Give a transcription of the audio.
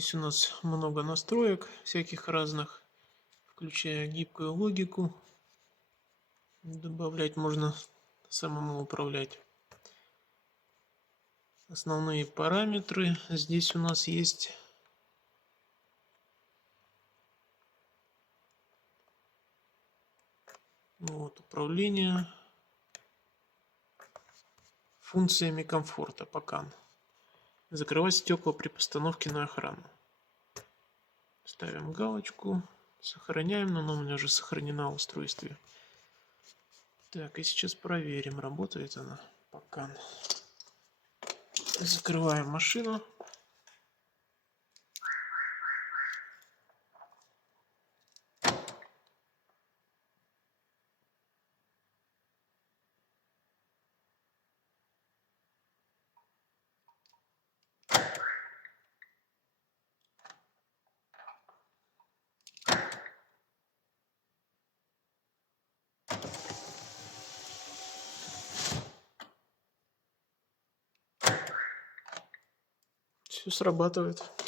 Здесь у нас много настроек всяких разных, включая гибкую логику. Добавлять можно самому управлять. Основные параметры. Здесь у нас есть управление функциями комфорта пока. Закрывать стекла при постановке на охрану. Ставим галочку, сохраняем, но она у меня уже сохранена в устройстве. Так, и сейчас проверим, работает она пока. Закрываем машину. Все срабатывает.